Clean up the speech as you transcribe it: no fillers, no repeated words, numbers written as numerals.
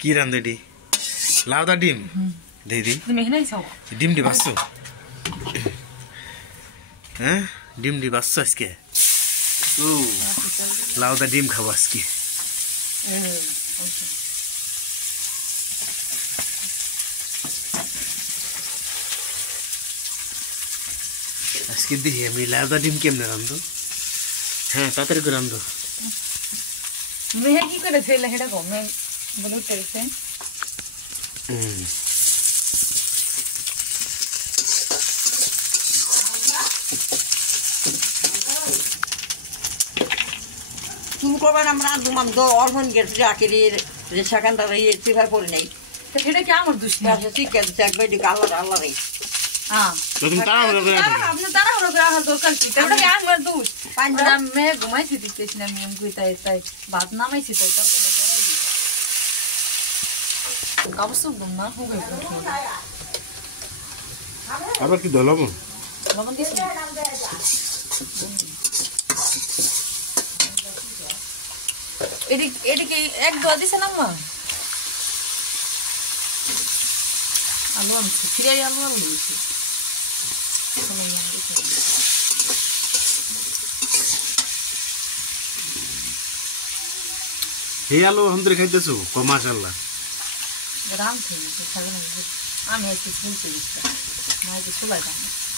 কি রান্ধেডি লাউদা ডিম দিদি তুমি এখানেই খাও ডিম ডি বাসছো হ্যাঁ ডিম ডি বাসছো আজকে ও লাউদা ডিম খাবো আজকে আজকে দেখি আমি লাউদা ডিম কেমনে রান্ধো হ্যাঁ তাড়াতাড়ি করে রান্ধো মেয়ে কি করে ছেলে হেটা কমে বলে উঠতেছে তুমি করবেন আমরা দুমাম তো অর্পণ গেছে আখেরি রেশাকান্তা রয়ে চিভার পড়ে নাই তো সেটা কি আমার দোষ না ঠিক আছে দেখবে দিকে আল্লাহ আল্লাহ রে হ্যাঁ তুমি তাড়াহুড়ো করে আপনি তাড়াহুড়ো করে আসার দরকার কি ওটা কি আমার দোষ আমি ঘুমাইছি দিতেছি না আমি কইতাই তাই ভাত নামাইছি তাই তরকারি করাই দিই কাবসু ঘুম না হবে আবার কি দলবো লবণ দিছি এদিকে এক দোয়া দিছে না মা আলু আনছি ফিরে আলু দিয়েছি হে আলু হন্তরে খাইতেছো মাশাআল্লাহ রাম থেকে আমি একটু শুনতে দিচ্ছি মা একটু চুলাই রান্না